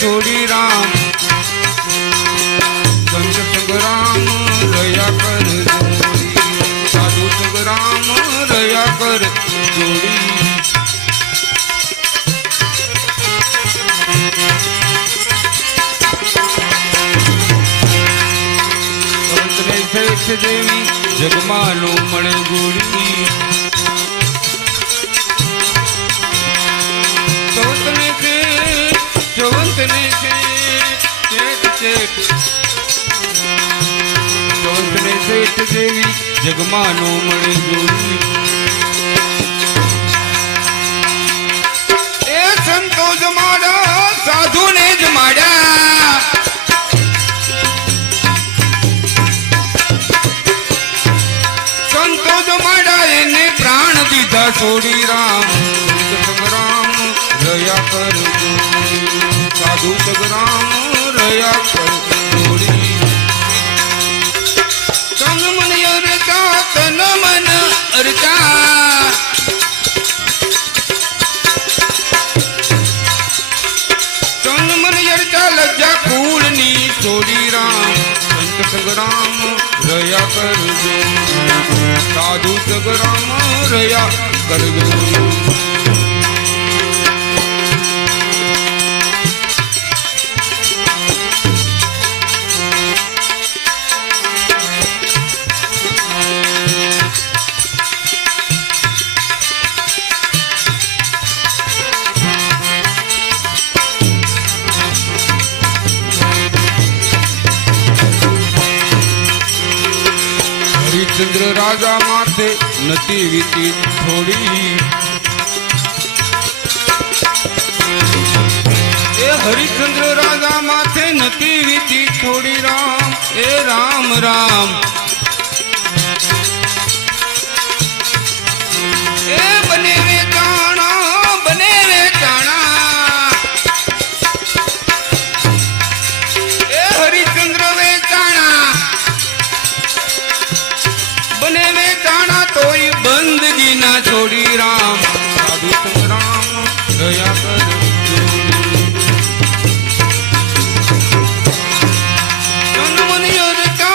छोड़ी राम संत संग्राम रया कर जोड़ी साधु संग्राम रया कर जोड़ी શેઠ દેવી જગમાલો મળે ગોળી ચૌતને ચૌતને શેઠ ચૌતને શેઠ દેવી જગમાલો મળે ગોળી એ સંતો જમાડા સાધુને જમાડા छोड़ी राम संग्राम रया कर जोड़ी साधु संग्राम रया कर जोड़ी तन मन अर्चा तन मन अर्चा तन मन अर्चा लज्जा कूड़नी छोड़ी राम संत संग्राम रया कर जोड़ी साधु संग्राम रया कर जोड़ी हरिश्चंद्र राजा माथे नती वीती थोड़ी ए हरिश्चंद्र राजा माथे नती वीती थोड़ी राम ए राम राम ए बने वे जाना ए हरिश्चंद्र वे जाना बने वे जाना तोई बंदगी ना छोड़ी राम साधु संग्राम रया कर जोड़ी तन मन अर्चा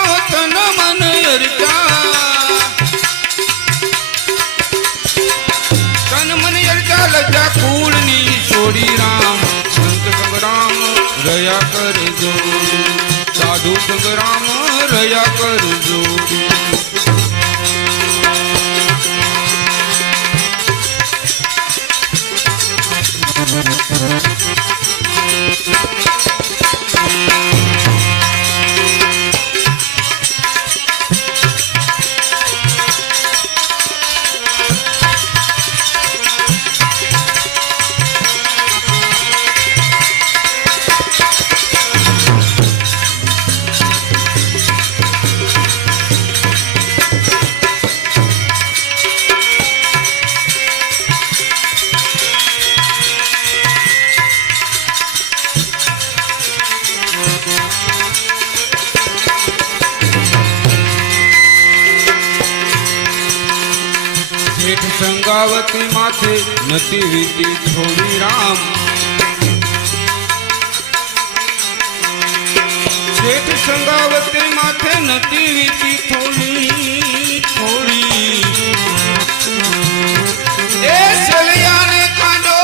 तन मन अर्चा लज्जा कूड़नी छोड़ी राम संत संग्राम रया कर जोड़ी साधु संग्राम रया कर जोड़ी जेठ संगावती माथे नती वीती छोड़ी राम जेठ संगावती माथे नती वीती थोड़ी ए चलिया ने खांडो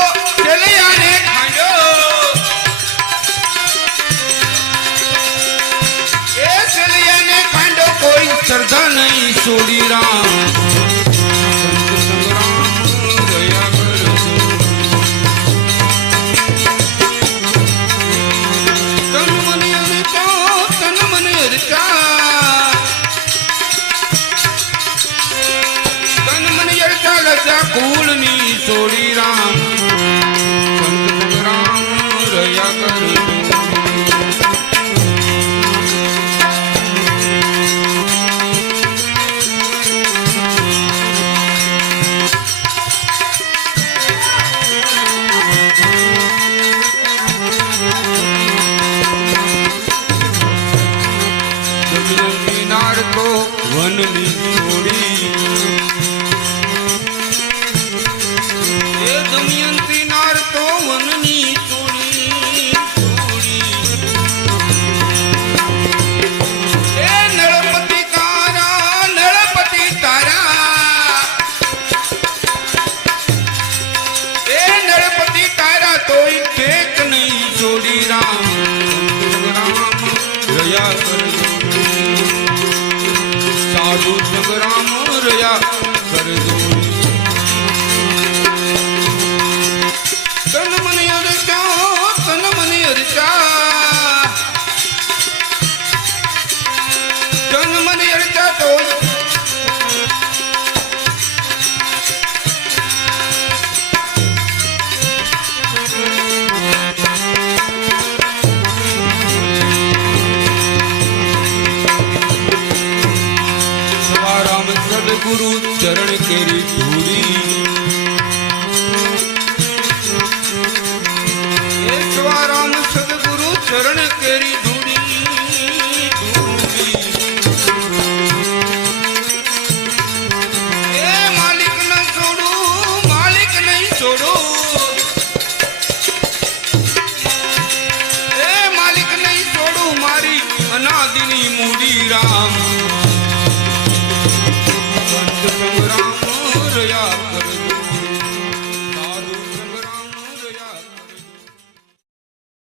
ए चलिया ने खांडो कोई श्रद्धा नहीं छोड़ी राम कूड़नी छोड़ी राम संत संग्राम रया कर नार को वननी छोड़ी दमयंती नार तो वननी छोड़ी રહ્યા કરજો સાધુ સંગ્રામ રહ્યા કરજો તન મને અરચા તન મને અરચા તો गुरु चरण केरी धूड़ी राम सदगुरु चरण केरी धूड़ी ए मालिक न छोड़ू मालिक नहीं छोड़ो ए मालिक नहीं छोड़ू मारी अनादिनी मूडी राम